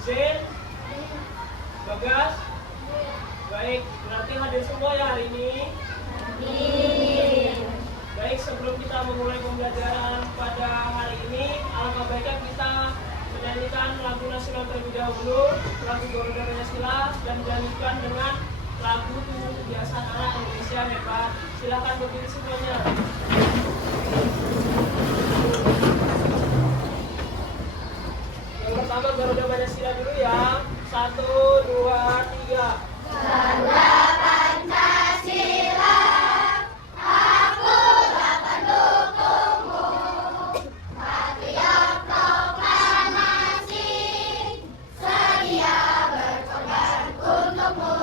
Zen, Bagas. Baik, berarti hadir semua ya hari ini. Baik, sebelum kita memulai pembelajaran pada hari ini, alangkah baiknya kita menyanyikan lagu nasional terlebih dahulu, lagu Garuda Pancasila, dan dilanjutkan dengan lagu Kebiasaan Anak Indonesia Hebat. Silakan berdiri semuanya. Yang pertama Garuda Pancasila dulu ya. 1, 2, 3. Garuda Pancasila, aku tak pendukungmu, patriot proklamasi, sedia berkorban untukmu.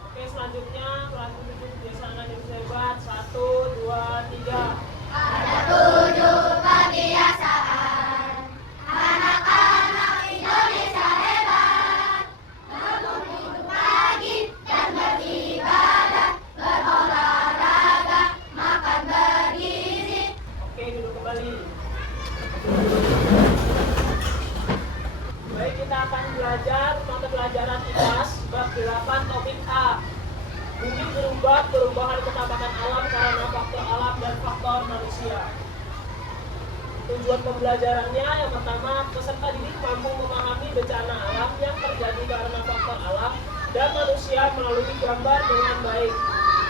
Oke, selanjutnya lagu Kebiasaan Anak Indonesia Hebat. 1, 2, 3. Ada 7 kebiasaan anak-anak Indonesia hebat, bangun hidup pagi dan beribadah, berolahraga, makan bergizi. Oke, duduk kembali. Baik, kita akan belajar mata pelajaran IPAS bab 8 topik A. Bumi berubah, perubahan ketabahan alam karena faktor alam dan faktor manusia. Tujuan pembelajarannya yang pertama, peserta didik mampu memahami bencana alam yang terjadi karena faktor alam dan manusia melalui gambar dengan baik.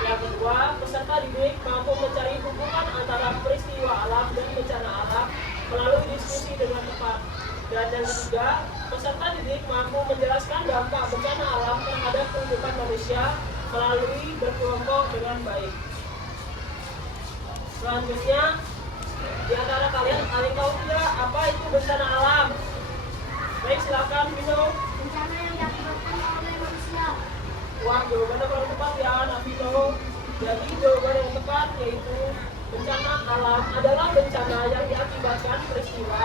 Yang kedua, peserta didik mampu mencari hubungan antara peristiwa alam dan bencana alam melalui diskusi dengan tepat. Dan yang ketiga, peserta didik mampu menjelaskan dampak bencana alam terhadap kehidupan manusia melalui berkelompok dengan baik. Selanjutnya, di antara kalian tahu tidak apa itu bencana alam? Baik, silakan Vino. Bencana yang diakibatkan oleh manusia. Wah, jawabannya kurang tepat ya, Navino. Jadi jawaban yang tepat yaitu bencana alam adalah bencana yang diakibatkan peristiwa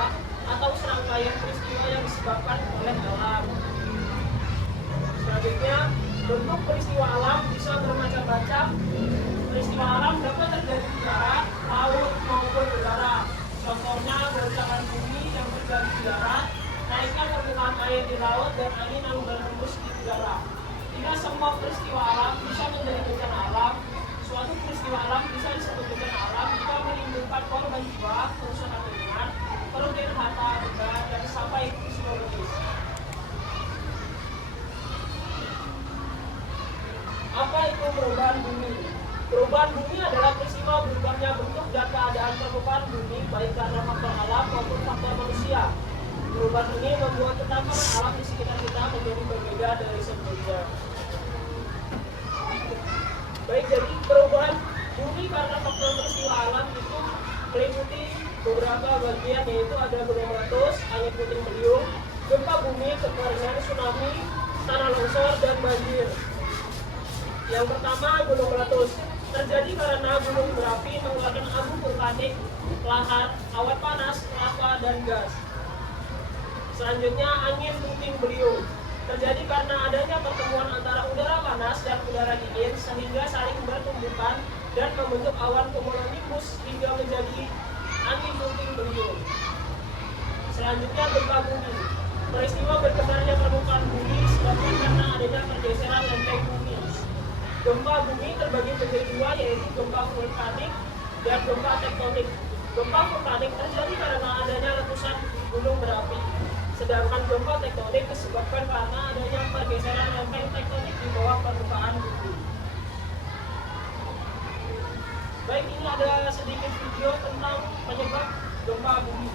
atau serangkaian peristiwa yang disebabkan oleh alam. Selanjutnya, bentuk peristiwa alam bisa bermacam-macam. Peristiwa alam dapat terjadi di darat, laut, maupun udara. Contohnya goncangan bumi yang terjadi di darat, naiknya permukaan air di laut, dan angin yang berhembus di udara. Tidak semua peristiwa alam bisa menjadi bencana alam. Suatu peristiwa alam bisa disebut bencana alam jika menimbulkan korban jiwa, kerusakan lingkungan, kerugian harta benda, dan sampai psikologis. Apa itu perubahan bumi? Perubahan bumi adalah peristiwa berubahnya bentuk dan keadaan permukaan bumi baik karena faktor alam maupun faktor manusia. Perubahan ini membuat ketampanan alam di sekitar kita menjadi berbeda dari sebelumnya. Baik, jadi perubahan bumi karena faktor peristiwa alam itu meliputi beberapa bagian, yaitu ada gunung meletus, angin puting beliung, gempa bumi, kekeringan, tsunami, tanah longsor, dan banjir. Yang pertama, gunung meletus terjadi karena gunung berapi mengeluarkan abu vulkanik, lahar, awan panas, lava, dan gas. Selanjutnya, angin puting beliung terjadi karena adanya pertemuan antara udara panas dan udara dingin sehingga saling bertumbukan dan membentuk awan cumulonimbus hingga menjadi angin puting beliung. Selanjutnya, gempa bumi. Peristiwa bergetarnya permukaan bumi disebabkan karena adanya pergeseran lempeng bumi. Gempa bumi terbagi menjadi dua, yaitu gempa vulkanik dan gempa tektonik. Gempa gunung berapi. Sedangkan gempa tektonik disebabkan karena adanya pergeseran lempeng tektonik di bawah permukaan bumi. Baik, ini ada sedikit video tentang penyebab gempa bumi.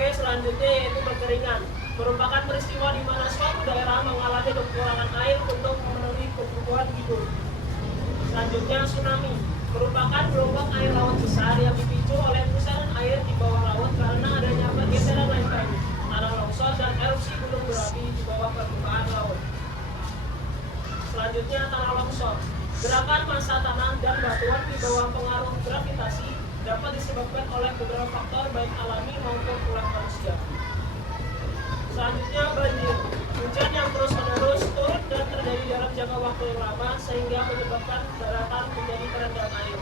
Oke, selanjutnya yaitu kekeringan. Merupakan peristiwa di mana suatu daerah mengalami kekurangan air untuk memenuhi kebutuhan hidup. Selanjutnya tsunami. Merupakan gelombang air laut besar yang dipicu oleh pusaran air di bawah laut karena adanya pergeseran lempeng, tanah longsor, dan erupsi gunung berapi di bawah permukaan laut. Selanjutnya tanah longsor. Gerakan massa tanah dan batuan di bawah pengaruh gravitasi dapat disebabkan oleh beberapa faktor baik alami maupun ulah manusia. Selanjutnya banjir. Hujan yang terus-menerus turun dan terjadi dalam jangka waktu yang lama sehingga menyebabkan daratan menjadi terendam air.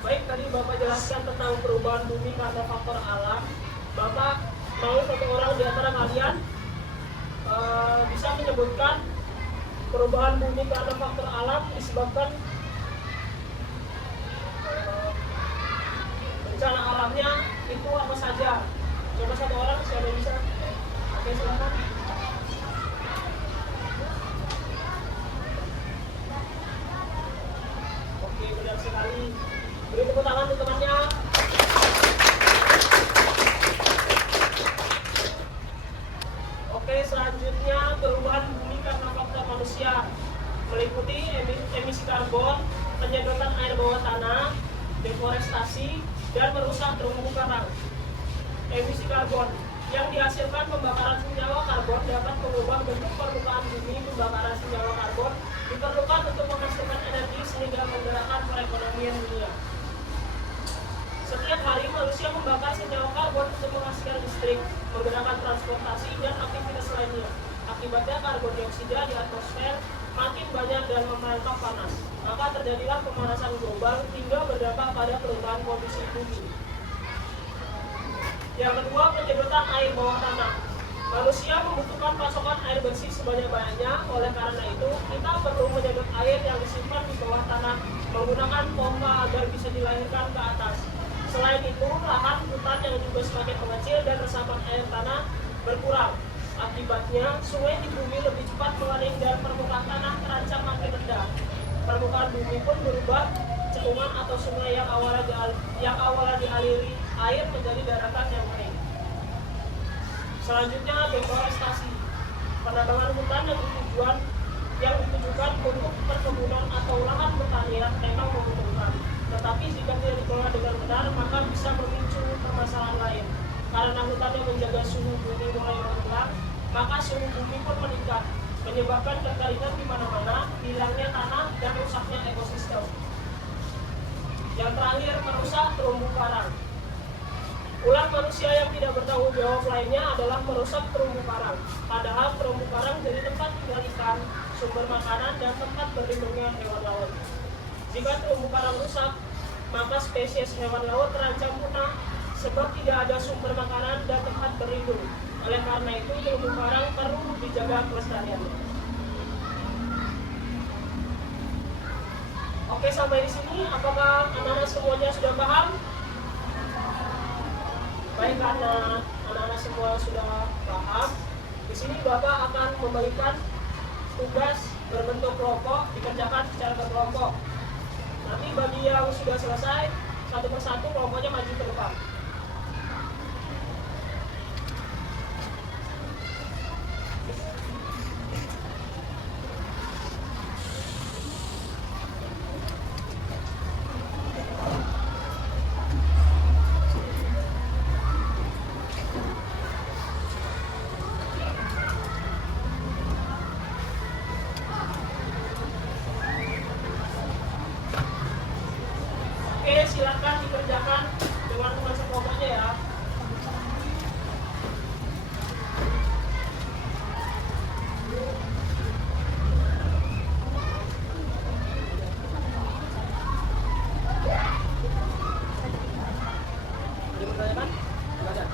Baik, tadi Bapak jelaskan tentang perubahan bumi karena faktor alam. Bapak mau satu orang di antara kalian bisa menyebutkan perubahan bumi karena faktor alam disebabkan bencana alamnya itu apa saja? Coba satu orang, siapa yang bisa? Oke, silakan. Oke, benar sekali. Beri tepuk tangan untuk temannya. Oke, selanjutnya perubahan bumi karena faktor manusia meliputi emisi karbon, penyedotan air bawah tanah, deforestasi, dan merusak terumbu karang. Emisi karbon yang dihasilkan pembakaran senyawa karbon dapat mengubah bentuk permukaan bumi. Pembakaran senyawa karbon diperlukan untuk menghasilkan energi sehingga menggerakkan perekonomian dunia. Setiap hari manusia membakar senyawa karbon untuk menghasilkan listrik, menggerakkan transportasi, dan aktivitas lainnya. Akibatnya karbon dioksida di atmosfer makin banyak dan merangkap panas. Maka terjadilah pemanasan global hingga berdampak pada perubahan kondisi bumi. Yang kedua, penyedotan air bawah tanah. Manusia membutuhkan pasokan air bersih sebanyak-banyaknya. Oleh karena itu, kita perlu menyedot air yang disimpan di bawah tanah menggunakan pompa agar bisa dilahirkan ke atas. Selain itu, lahan hutan yang juga semakin mengecil dan resapan air tanah berkurang. Akibatnya, sungai di bumi lebih cepat mengalir dan permukaan tanah terancam makin rendah. Permukaan bumi pun berubah, cekungan atau sungai yang awalnya dialiri air menjadi daratan yang kering. Selanjutnya, deforestasi. Penebangan hutan yang ditujukan untuk perkebunan atau lahan pertanian memang membutuhkan. Tetapi jika tidak dikelola dengan benar, maka bisa memicu permasalahan lain. Karena hutan yang menjaga suhu bumi mulai berkurang, maka suhu bumi pun meningkat, menyebabkan kekeringan di mana-mana, hilangnya tanah, dan rusaknya ekosistem. Yang terakhir, merusak terumbu karang. Ulah manusia yang tidak bertanggung jawab lainnya adalah merusak terumbu karang. Padahal terumbu karang jadi tempat tinggal ikan, sumber makanan, dan tempat berlindungnya hewan laut. Jika terumbu karang rusak, maka spesies hewan laut terancam punah sebab tidak ada sumber makanan dan tempat berlindung. Oleh karena itu, terumbu karang perlu dijaga kelestariannya. Oke, sampai di sini. Apakah anak-anak semuanya sudah paham? Baik, karena anak-anak semua sudah paham, di sini Bapak akan membagikan tugas berbentuk kelompok dikerjakan secara berkelompok. Nanti bagi yang sudah selesai, satu persatu kelompoknya maju ke depan. Oke, silakan dikerjakan dengan konsep kelompoknya ya. Dipertanyakan? Baca.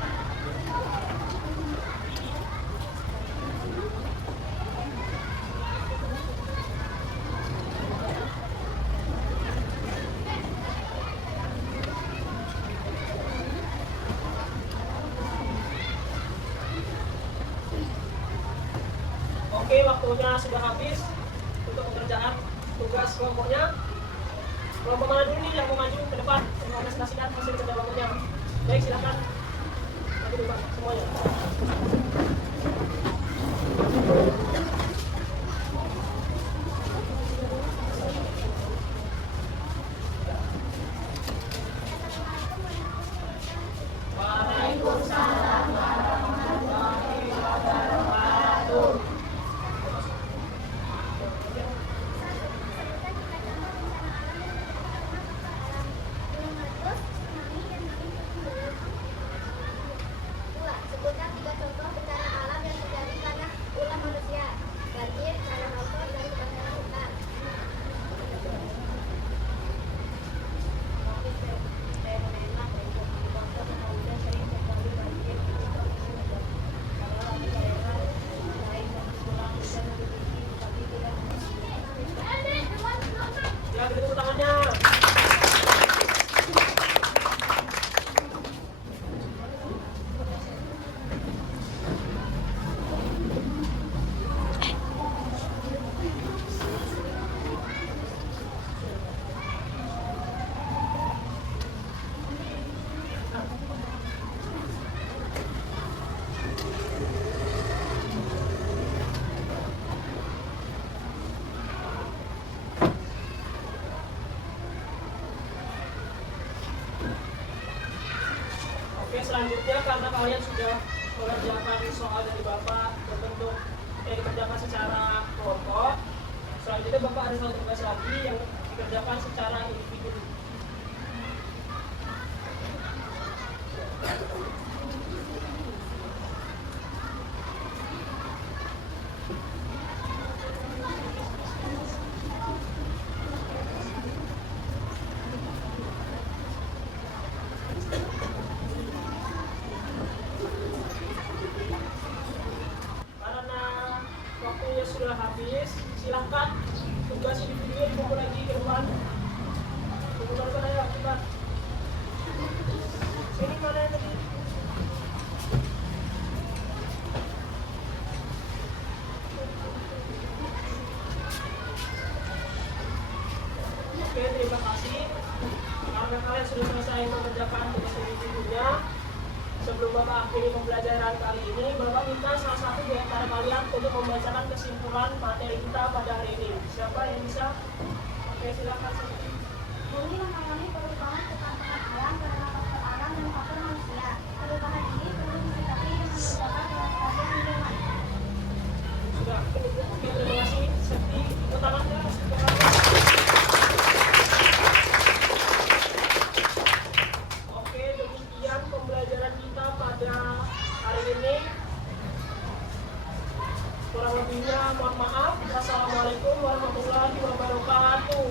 Oke, waktunya sudah habis untuk pekerjaan tugas kelompoknya. Kelompok mana dulu nih yang mau maju ke depan? Saya presentasikan hasil kerja kelompoknya. Baik, silakan maju dulu Pak, semuanya. Waalaikumsalam warahmatullahi wabarakatuh. Sebutkan 3 contoh bencana alam yang terjadi karena ulah manusia. Banjir, tanah longsor, dan kebakaran hutan. Ya, tepuk tangannya. Oke, selanjutnya karena kalian sudah mengerjakan soal dari Bapak berbentuk yang dikerjakan secara kelompok, selanjutnya Bapak ada satu tugas lagi yang dikerjakan secara individu. Karena waktunya sudah habis, silahkan tugas individu dikumpul lagi ke depan. Kumpulkan aja, cepat. Sini mana yang tadi? Oke, terima kasih. Karena kalian sudah selesai mengerjakan tugas individunya, sebelum Bapak akhiri pembelajaran kali ini, Bapak minta salah satu di antara kalian untuk membacakan kesimpulan materi kita pada hari ini. Siapa yang bisa? Oke, silakan. Bumi mengalami perubahan ketahanan alam karena faktor alam dan faktor manusia. Perubahan ini perlu disikapi dengan menjaga kelestarian lingkungan. Sudah. Oke, terima kasih. Seperti pertama, pada hari ini. Kurang lebihnya mohon maaf. Wassalamualaikum warahmatullahi wabarakatuh.